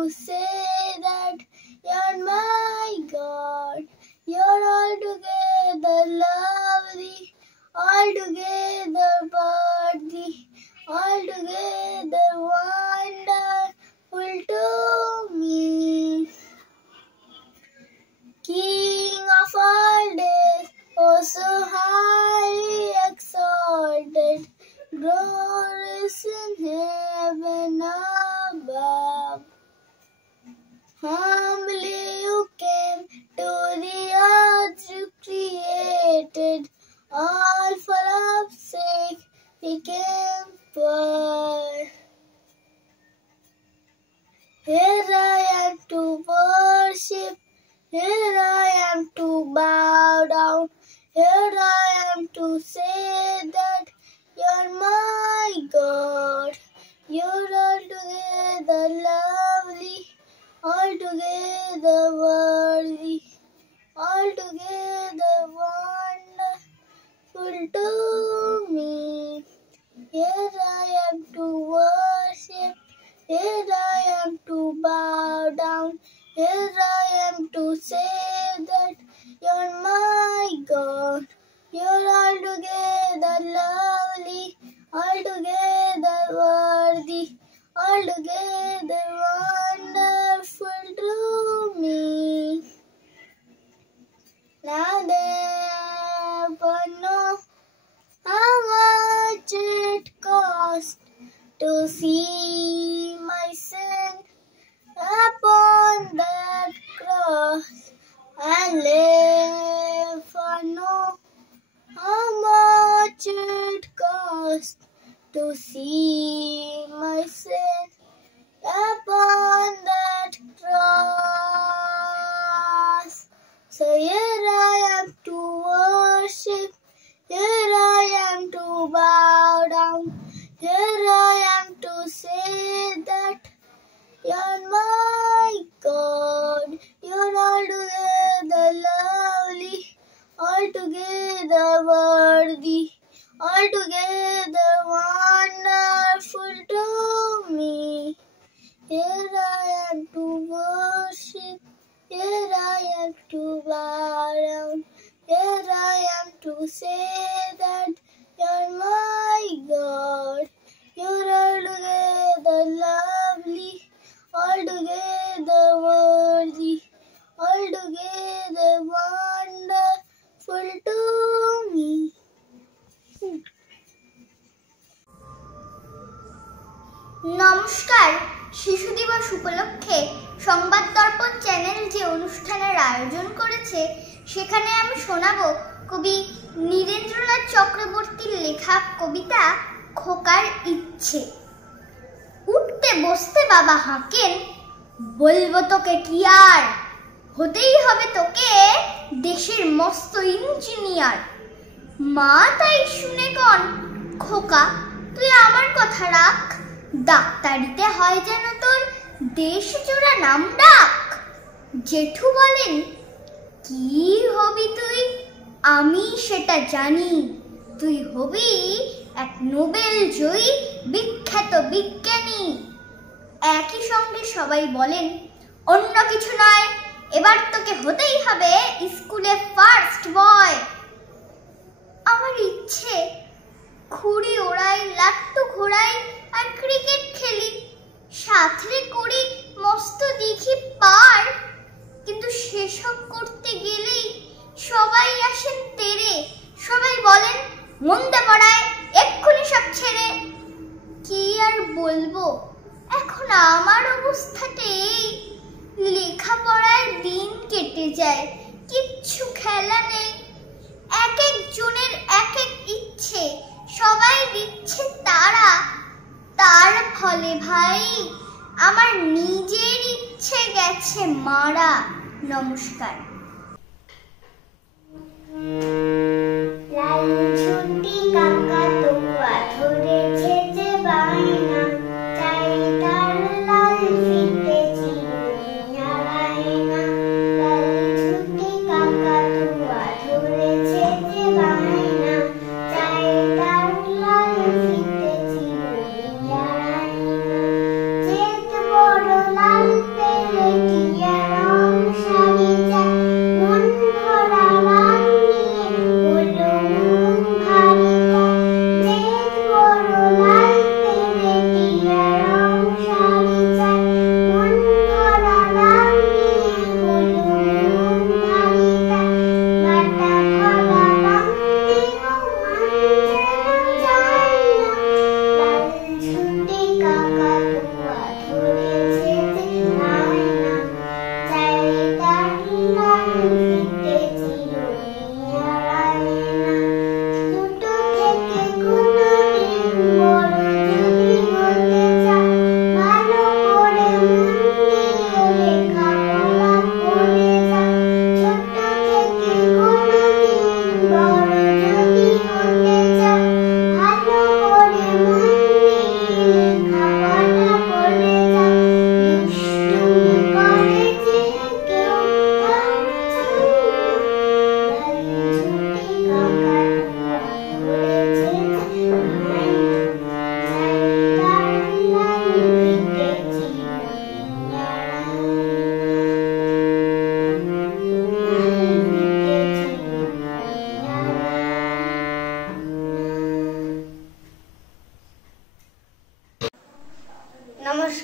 to say that you're my God. You're altogether lovely, altogether worthy, altogether wonderful to me. King of all days, oh so highly exalted, glorious in heaven above. Humbly you came to the earth you created, all for love's sake became poor. Here I am to worship, here I am to bow down, here I am to say that you're my God. You're altogether lovely, altogether worthy, altogether wonderful to me. Here I am to worship, here I am to bow down, here I am to say that you're my God. You're altogether lovely, altogether worthy, altogether wonderful to me. Now therefore know how much it cost to see my sin upon that cross, and live for know how much it cost to see my sin upon that cross. So here I am to worship, here I am to bow down, here I am to say that you're my God. You're altogether lovely, altogether worthy, altogether wonderful to me. Here I am to worship, here I am to bow down, here I am to say that you're my God. You're altogether lovely, altogether worthy, altogether wonderful to me. নমস্কার, শিশু দিবস উপলক্ষে সংবাদ দর্পণ channel যে অনুষ্ঠানের আয়োজন করেছে সেখানে আমি শোনাবো কবি নীরেন্দ্রনাথ চক্রবর্তীর লেখা কবিতা খোকার ইচ্ছে। উঠতে বসতে বাবা হাঁকেন, বলবো তোকে কি আর, হতেই হবে তোকে দেশের মস্ত ইঞ্জিনিয়ার। মা তাই শুনে কন, খোকা তুই আমার কথা রাখ, ডাক্তারিতে হয় যেন তোর দেশ জোড়া নাম ডাক। জেঠু বলেন, কি হবি তুই, আমি সেটা জানি, তুই হবি এক নোবেল জয়ী বিখ্যাত বিজ্ঞানী। একই সঙ্গে সবাই বলেন, অন্য কিছু নয়, এবার তোকে হতেই হবে স্কুলে ফার্স্ট বয়। আমার ইচ্ছে ঘুড়ি ওড়াই, লাট্টু ঘোড়াই আর ক্রিকেট খেলি, সাথে করি মস্ত দিঘি পার। কিন্তু সেসব করতে গেলেই সবাই আসেন তেরে, সবাই বলেন মন্দে পড়ায় এক্ষুনি সব ছেড়ে। কি আর বলবো, এখন আমার অবস্থাটা এই, লেখাপড়ায় দিন কেটে যায়, কিচ্ছু খেলা নেই। এক একজনের এক এক ইচ্ছে, সবাই দিচ্ছে তারা, তার ফলে ভাই আমার নিজের ইচ্ছে গেছে মারা। নমস্কার। লাল ঝুঁটি কাকাতুয়া ধরেছে যে বায়না, চাই তার লাল ফিতে চিরুনি আর আয়না। লাল ঝুঁটি কাকাতুয়া ধরেছে যে বায়না, চাই তার লাল ফিতে চিরুনি আর আয়না। জেদ বড় লাল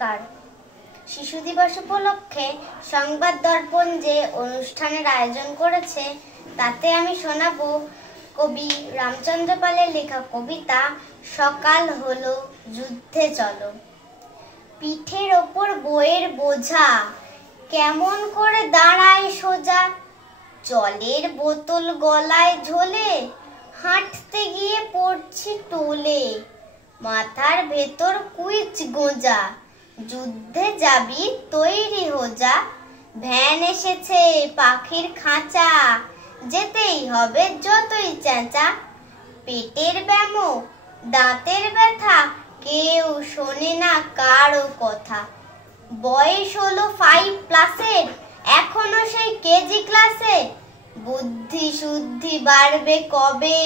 নমস্কার। শিশু দিবস উপলক্ষে সংবাদ দর্পণ যে অনুষ্ঠানের আয়োজন করেছে তাতে আমি শোনাবো কবি রামচন্দ্র পালের লেখা কবিতা সকাল হলো যুদ্ধে চলো। পিঠের ওপর বইয়ের বোঝা কেমন করে দাঁড়ায় সোজা, জলের বোতল গলায় ঝোলে হাঁটতে গিয়ে পড়ছি টোলে, মাথার ভেতর কুইচ গোঁজা যুদ্ধে যাবি তৈরি হোজা, ভ্যান এসেছে পাখির খাঁচা যেতেই হবে যতই চেঁচা, পেটের ব্যামো দাঁতের ব্যথা কেউ শোনে না কারো কথা, বয়স হলো 5+ এখনো সেই কেজি ক্লাসে, বুদ্ধি শুদ্ধি বাড়বে কবে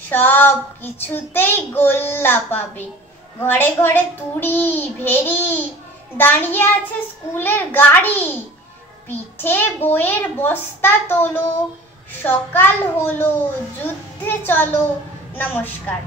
সব কিছুতেই গোল্লা পাবে, ঘরে ঘরে তুড়ি ভেড়ি দাঁড়িয়ে আছে স্কুলের গাড়ি, পিঠে বইয়ের বস্তা তোলো সকাল হলো যুদ্ধে চলো। নমস্কার।